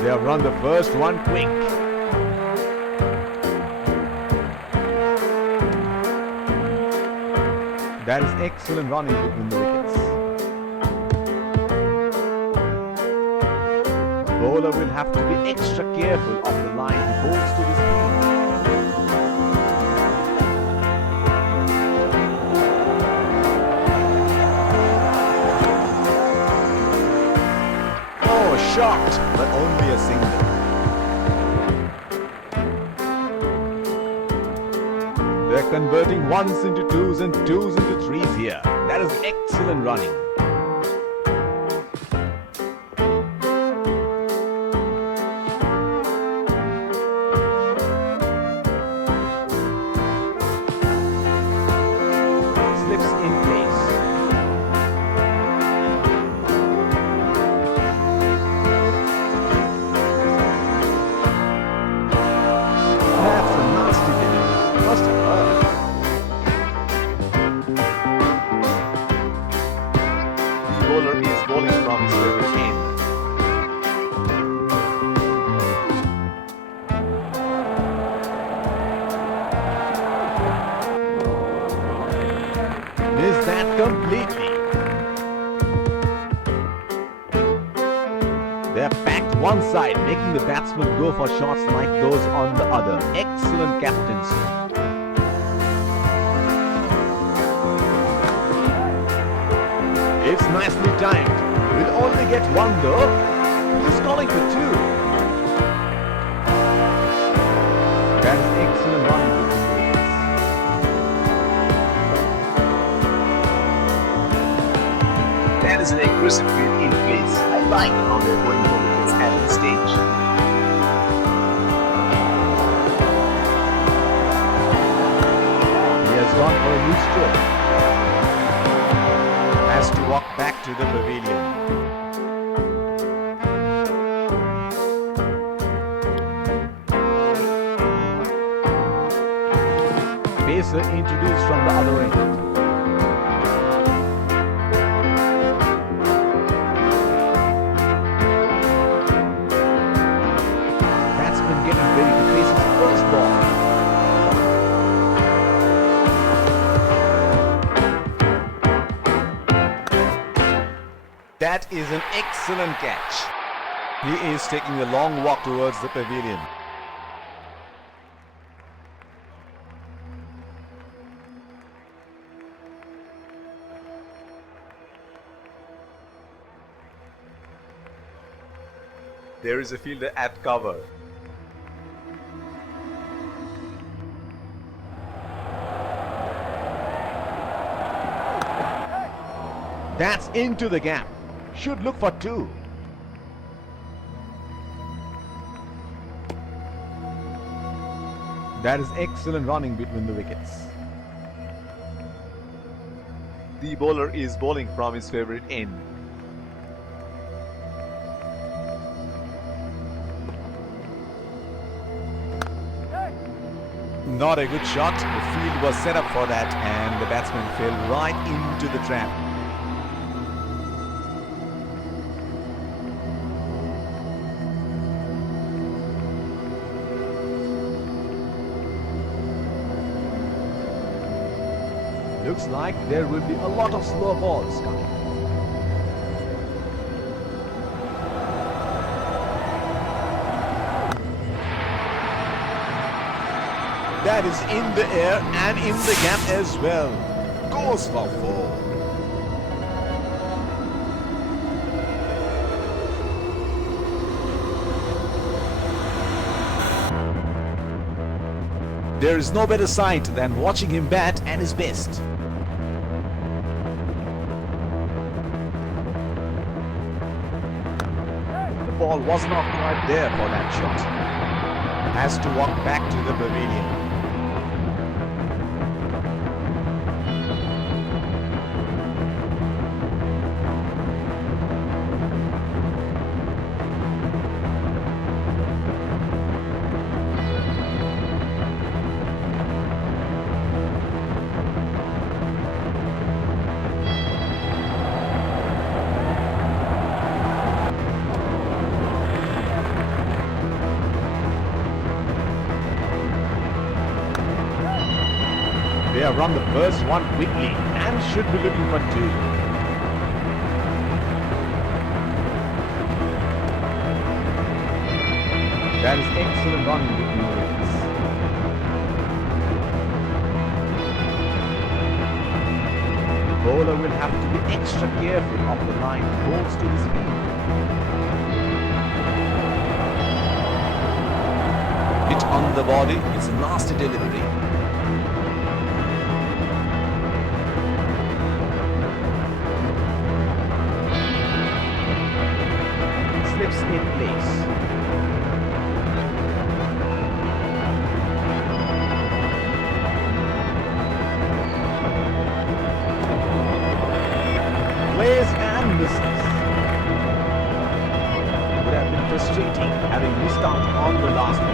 They have run the first one quick. That is excellent running between the wickets. Bowler will have to be extra careful of the line he bowls to the spin. Oh, shot, but only a single. They're converting ones into twos and twos into threes here. That is excellent running. Slips in place. That's a nasty delivery. Must have hurt. The bowler is bowling from his favorite end. Missed that completely. They're packed one side, making the batsman go for shots like those on the other. Excellent captaincy. It's nicely timed. We'll only get one though. He's calling for two. That is excellent running between the wickets. That is an aggressive field in place. I like how they're going for wickets at this stage. He has gone for a new stroke. Has to walk back to the pavilion. Pacer introduced from the other end. Batsman getting ready to face his first ball. That is an excellent catch. He is taking a long walk towards the pavilion. There is a fielder at cover. That's into the gap. Should look for two. That is excellent running between the wickets. The bowler is bowling from his favorite end. Not a good shot. The field was set up for that and the batsman fell right into the trap. Looks like there will be a lot of slow balls coming. That is in the air and in the gap as well. Goes for four. There is no better sight than watching him bat at his best. The ball was not quite there for that shot. Has to walk back to the pavilion. They have run the first one quickly and should be looking for two. That is excellent running between the wickets. The bowler will have to be extra careful of the line balls to his field. Hit on the body, it's a nasty delivery. Slips in place. Plays and misses. Would have been frustrating having missed out on the last one.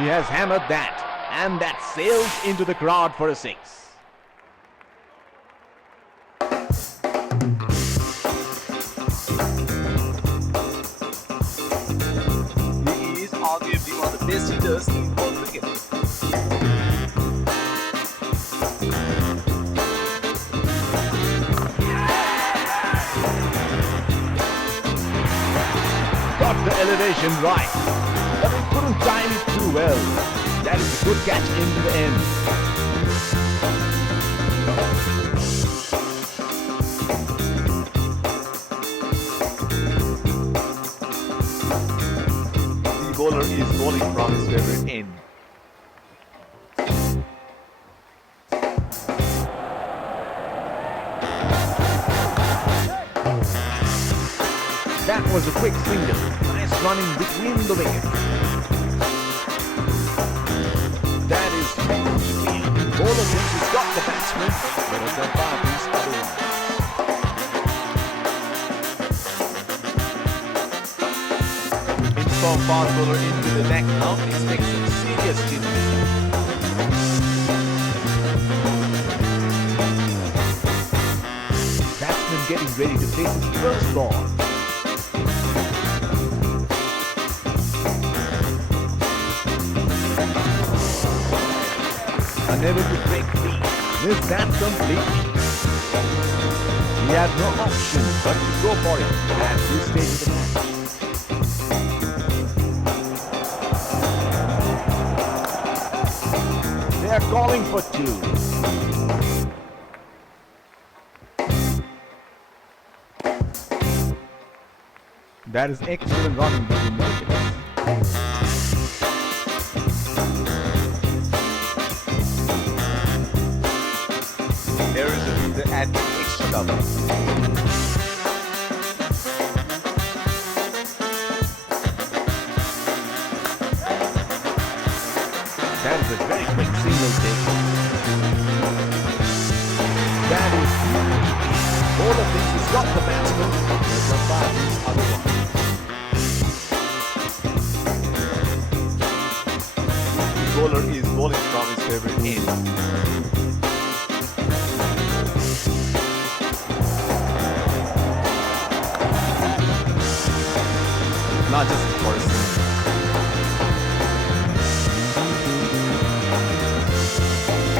He has hammered that, and that sails into the crowd for a six. He is arguably one of the best hitters in world cricket. Got the elevation right, but he couldn't time it too well. That is a good catch into the end. The bowler is bowling from his favorite end. That was a quick single. Nice running between the wickets. That is huge field. Bowler thinks he's got the batsman, but as their parties otherwise. Informed fast bowler into the neck now. Expects some serious chin. Batsman getting ready to face his first ball. Unable to break free. Missed that completely. He had no option but to go for it at this stage of the match. They are calling for two. That is excellent running between the wickets. There is a fielder at extra cover. That is a very quick single take. That is huge. Bowler thinks he's got the batsman, but the parties otherwise. The bowler is bowling from his favorite end. Not just for a single.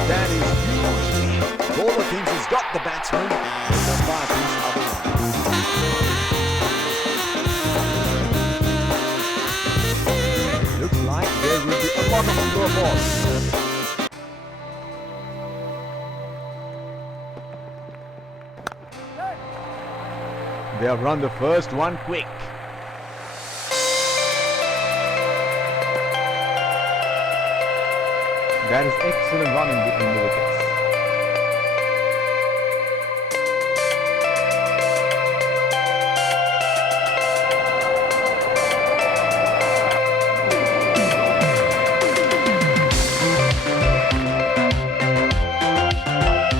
That is huge field. Bowler thinks he's got the batsman, but the parties otherwise. Looks like there will be a lot of slow balls. They have run the first one quick. That is excellent running between the wickets.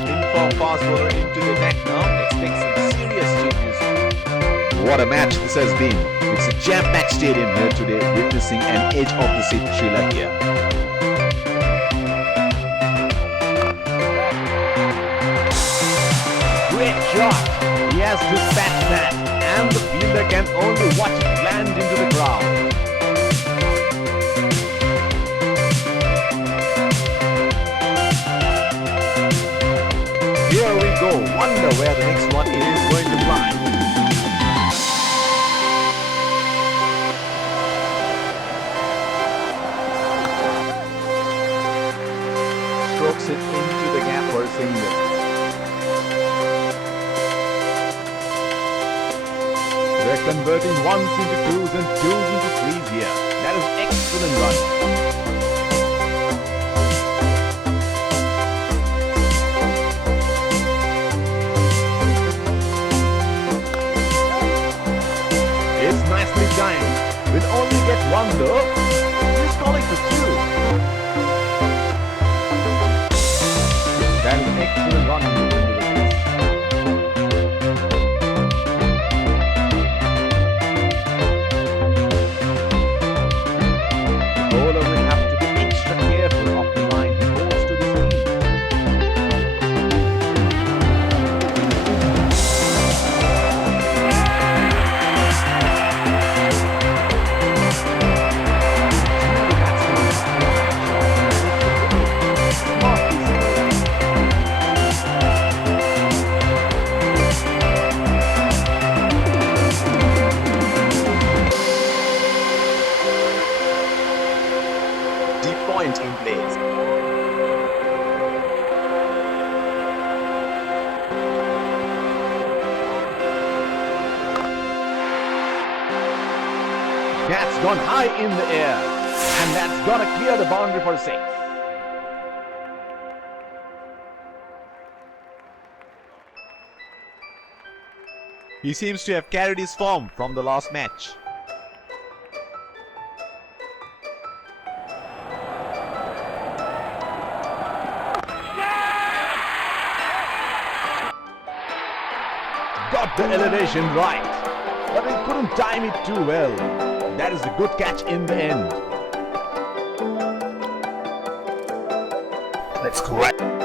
Informed fast bowler into the neck now. Expects some serious changes. What a match this has been. It's a jam-packed stadium here today, witnessing an edge of the seat thriller here. Great shot. He has dispatched that, and the fielder can only watch it land Next one, it is going to fly. Strokes it into the gap for a single. They're converting ones into twos and twos into threes here. That is excellent run. It's nicely timed. We'll only get one though. He's calling for two. That is excellent run into the wickets. Bowler will have to be extra careful of the line he goes to the screen. Deep point in place. That's gone high in the air. And that's gonna clear the boundary for six. He seems to have carried his form from the last match. Got the elevation right. But he couldn't time it too well. That is a good catch in the end. Let's correct.